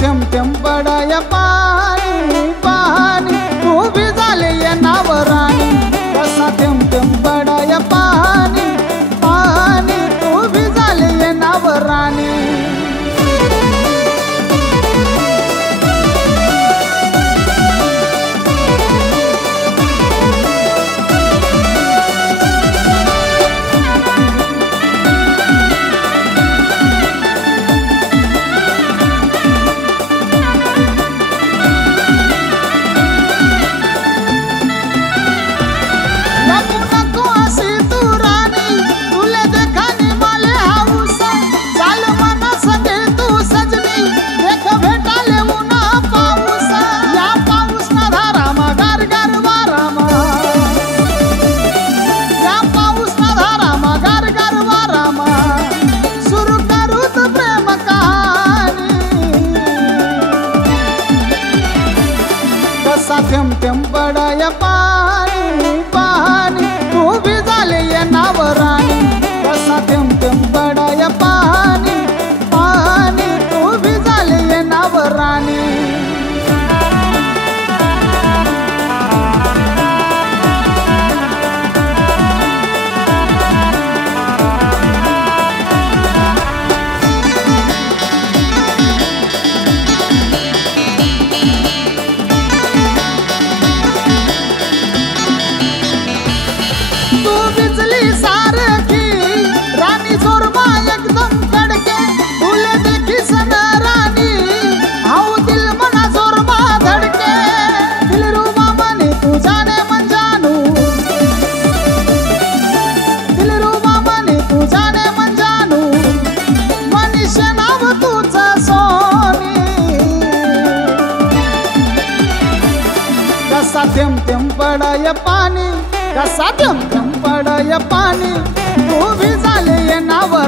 थेंब थेंब पडाय पाणी पाणी तू भी झाले या नावराणी कसा थेंब थेंब पडाय पाणी पाणी तू भी झाले या नावराणी थेंब थेंब पडाय पाणी पाणी तू भी झाले या नावराणी कसा थेंब थेंब पडाय पाणी पाणी तू भी झाले या नावराणी बिजली सारखी रानी जोरमा एकदम कडके तुले देखी सन रानी हाउ दिल मना जोरमा धडके दिल रुबा मने तू जाने मन जानू दिल रुबा मने तू जाने मन जानू मनीष नाव तुझा सोनी कसा थेंब थेंब पडाय पाणी कसा थेंब थेंब पडाय पाणी तू भी झाले या नावर